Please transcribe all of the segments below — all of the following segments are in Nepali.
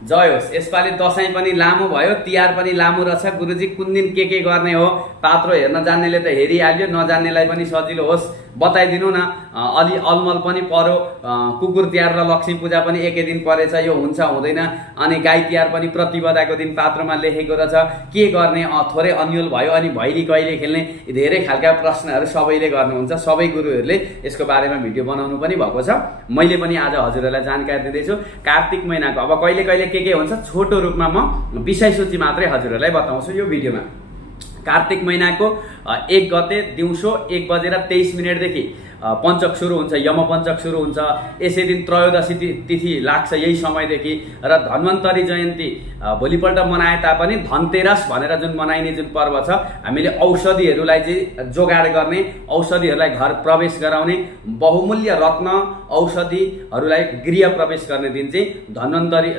जय होस्। यसपालि दशैं पनि लामो भयो, तिहार पनि लामो रहेछ। गुरुजी कुन दिन के गर्ने हो? पात्रो हेर्न जान्नेले त हेरिहाल्यो, नजान्नेलाई पनि सजिलो होस् बताइदिनु न। अलि अलमल पनि पर्यो, कुकुर तिहार र लक्ष्मी पूजा पनि एकै दिन परेछ, यो हुन्छ हुँदैन। अनि गाई तिहार पनि प्रतिपदाको दिन पात्रोमा लेखेको रहेछ, के गर्ने? थोरै अन्यल भयो। अनि भैली कहिले खेल्ने? धेरै खालका प्रश्नहरू सबैले गर्नुहुन्छ, सबै गुरुहरूले यसको बारेमा भिडियो बनाउनु पनि भएको छ। मैले पनि आज हजुरहरूलाई जानकारी दिँदैछु कार्तिक महिनाको। अब कहिले कहिले के हुन्छ छोटो रूपमा म विषय सूची मात्रै हजुरहरूलाई बताउँछु यो भिडियोमा। कार्तिक महिनाको 1 गते दिउँसो 1:23 देखि पञ्चक सुरु हुन्छ, यम पञ्चक सुरु हुन्छ। यसै दिन त्रयोदशी तिथि लाग्छ यही समयदेखि। र धन्वन्तरी जयन्ती भोलिपल्ट मनाए तापनि धनतेरस भनेर जुन मनाइने जुन पर्व छ, हामीले औषधिहरूलाई चाहिँ जोगाड गर्ने, औषधिहरूलाई घर प्रवेश गराउने, बहुमूल्य रत्न औषधिहरूलाई गृह प्रवेश गर्ने दिन चाहिँ धन्वन्तरी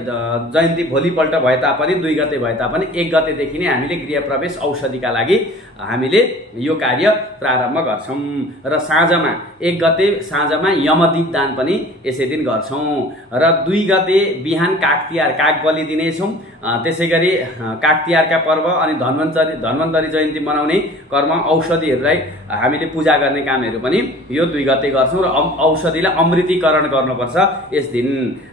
जयन्ती भोलिपल्ट भए तापनि 2 गते भए तापनि 1 गतेदेखि नै हामीले गृह प्रवेश औषधिका लागि हामीले यो कार्य प्रारम्भ गर्छौं। र साँझमा 1 गते साँझमा यमदीप दान पनि यसै दिन गर्छौं। र 2 गते बिहान काग तिहार, काग बलि दिनेछौं। त्यसै गरी काग तिहारका पर्व अनि धन्वन्तरी जयन्ती मनाउने कर्म, औषधिहरूलाई हामीले पूजा गर्ने कामहरू पनि यो 2 गते गर्छौं। र औषधिलाई अमृतीकरण गर्नुपर्छ यस दिन।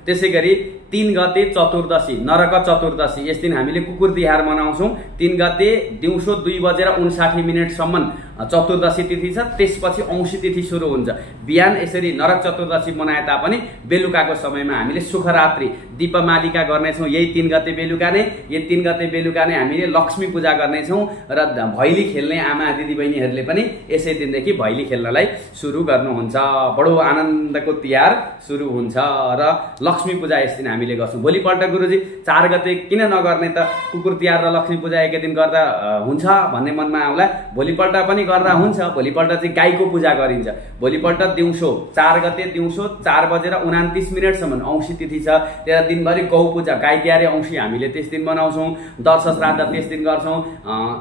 त्यसै गरी 3 गते चतुर्दशी, नरक चतुर्दशी, यस दिन हामीले कुकुर तिहार मनाउँछौं। 3 गते दिउँसो 2:59 सम्म चतुर्दशी तिथि छ। त्यसपछि औँसी तिथि सुरु हुन्छ। बिहान यसरी नरक चतुर्दशी मनाए तापनि बेलुकाको समयमा हामीले सुखरात्रि दीपमालिका गर्नेछौँ। यही 3 गते बेलुका नै, यही 3 गते बेलुका नै हामीले लक्ष्मी पूजा गर्नेछौँ। र भैली खेल्ने आमा दिदीबहिनीहरूले पनि यसै दिनदेखि भैली खेल्नलाई सुरु गर्नुहुन्छ। बडो आनन्दको तिहार सुरु हुन्छ र लक्ष्मी पूजा यस दिन हामीले गर्छौँ। भोलिपल्ट गुरुजी 4 गते किन नगर्ने त? कुकुर तिहार र लक्ष्मी पूजा एकै दिन गर्दा हुन्छ भन्ने मनमा आउला। भोलिपल्ट पनि गर्दा हुन्छ। भोलिपल्ट चाहिँ गाईको पूजा गरिन्छ। भोलिपल्ट दिउँसो 4 गते दिउँसो 4:29 सम्म औँसी तिथि छ। त्यहाँ दिनभरि गौ पूजा, गाई तिहारे औँसी हामीले त्यस दिन मनाउँछौँ। दर्श श्राद्ध त्यस दिन गर्छौँ।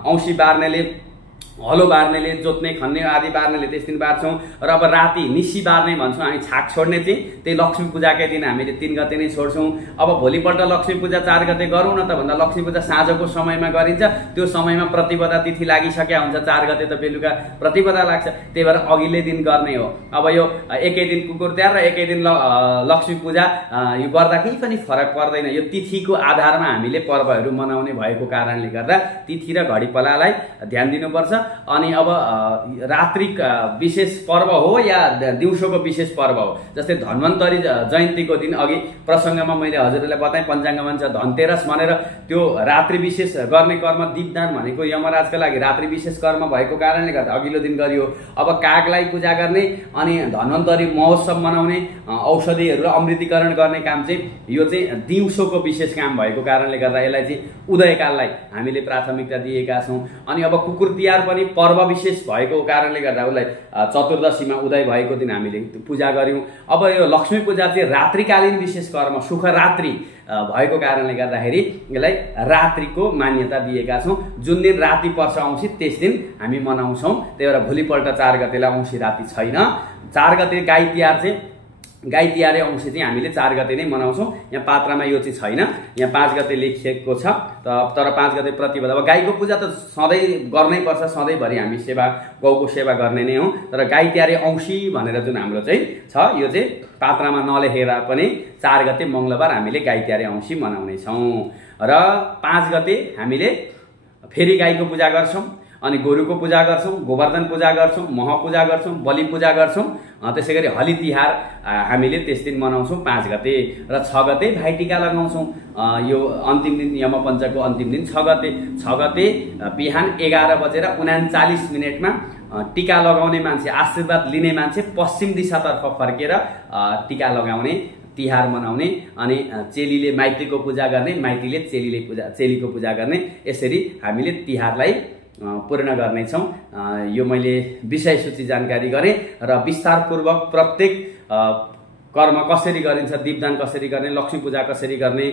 औँसी बार्नेले, हलो बार्नेले, जोत्ने खन्ने आदि बार्नेले त्यस दिन बार्छौँ। र अब राति निसी बार्ने भन्छौँ हामी, छाक छोड्ने चाहिँ त्यही लक्ष्मी पूजाकै दिन हामीले 3 गते नै छोड्छौँ। अब भोलिपल्ट लक्ष्मी पूजा 4 गते गरौँ न त भन्दा लक्ष्मी पूजा साँझको समयमा गरिन्छ। त्यो समयमा प्रतिपदा तिथि लागिसक्या हुन्छ। 4 गते त बेलुका प्रतिपदा लाग्छ, त्यही भएर अघिल्लै दिन गर्ने हो। अब यो एकै दिन कुकुर तिहार र एकै दिन लक्ष्मी पूजा यो गर्दा केही पनि फरक पर्दैन। यो तिथिको आधारमा हामीले पर्वहरू मनाउने भएको कारणले गर्दा तिथि र घडीपलालाई ध्यान दिनुपर्छ। अनि अब रात्रि विशेष पर्व हो या दिउँसोको विशेष पर्व हो? जस्तै धन्वन्तरी जयन्तीको दिन अघि प्रसङ्गमा मैले हजुरहरूलाई बताएँ, पञ्चाङ्गमा छ धनतेरस भनेर त्यो रात्रि विशेष गर्ने कर्म दीपदान भनेको यमराजका लागि रात्रि विशेष कर्म भएको कारणले गर्दा अघिल्लो दिन गरियो। अब कागलाई पूजा गर्ने अनि धन्वन्तरी महोत्सव मनाउने, औषधिहरूलाई अमृतीकरण गर्ने काम चाहिँ यो चाहिँ दिउँसोको विशेष काम भएको कारणले गर्दा यसलाई चाहिँ उदयकाललाई हामीले प्राथमिकता दिएका छौँ। अनि अब कुकुर तिहार पनि पर्व विशेष भएको कारणले गर्दा उसलाई चतुर्दशीमा उदय भएको दिन हामीले पूजा गर्यौँ। अब यो लक्ष्मी पूजा चाहिँ रात्रिकालीन विशेष कर्म, सुखरात्रि भएको कारणले गर्दाखेरि यसलाई रात्रिको मान्यता दिएका छौँ। जुन दिन राति पर्छ औँसी त्यस दिन हामी मनाउँछौँ। त्यही भएर भोलिपल्ट 4 गतेलाई औँसी राति छैन। 4 गते गाई तिहार चाहिँ, गाई तिहारे औँसी चाहिँ हामीले 4 गते नै मनाउँछौँ। यहाँ पात्रमा यो चाहिँ छैन, यहाँ 5 गते लेखिएको छ। तर 5 गते प्रतिपदा। अब गाईको पूजा त सधैँ गर्नै पर्छ, सधैँभरि हामी सेवा, गौको सेवा गर्ने नै हो। तर गाई तिहारे औँसी भनेर जुन हाम्रो चाहिँ छ, यो चाहिँ पात्रमा नलेखेर पनि 4 गते मङ्गलबार हामीले गाई तिहारे औँसी मनाउनेछौँ। र 5 गते हामीले फेरि गाईको पूजा गर्छौँ। अनि गोरुको पूजा गर्छौँ, गोवर्धन पूजा गर्छौँ, मह पूजा गर्छौँ, बलि पूजा गर्छौँ। त्यसै गरी हली तिहार हामीले त्यस दिन मनाउँछौँ 5 गते। र 6 गते भाइटिका लगाउँछौँ। यो अन्तिम दिन यमपञ्चकको अन्तिम दिन 6 गते। 6 गते बिहान 11:39 टिका लगाउने मान्छे, आशीर्वाद लिने मान्छे पश्चिम दिशातर्फ फर्केर टिका लगाउने, तिहार मनाउने। अनि चेलीले माइतीको पूजा गर्ने, माइतीले चेलीको पूजा गर्ने। यसरी हामीले तिहारलाई पूर्ण गर्नेछौँ। यो मैले विषय सूची जानकारी गरेँ र विस्तारपूर्वक प्रत्येक कर्म कसरी गरिन्छ, दीपदान कसरी गर्ने, लक्ष्मी पूजा कसरी गर्ने,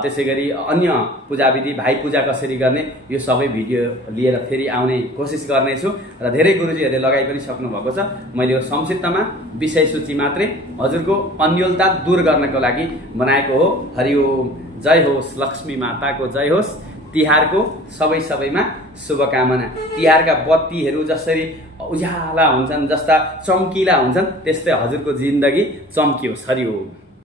त्यसै गरी अन्य पूजाविधि, भाइ पूजा कसरी गर्ने, यो सबै भिडियो लिएर फेरि आउने कोसिस गर्नेछु। र धेरै गुरुजीहरूले लगाइ पनि सक्नु भएको छ। मैले यो संक्षिप्तमा विषय सूची मात्रै हजुरको अन्योलता दूर गर्नको लागि बनाएको हो। हरि ओम। जय होस्, लक्ष्मी माताको जय होस्। तिहारको सबैमा शुभकामना। तिहारका बत्तीहरू जसरी उज्याला हुन्छन्, जस्ता चम्किला हुन्छन्, त्यस्तै हजुरको जिन्दगी चम्कियोस्। हरि ओम।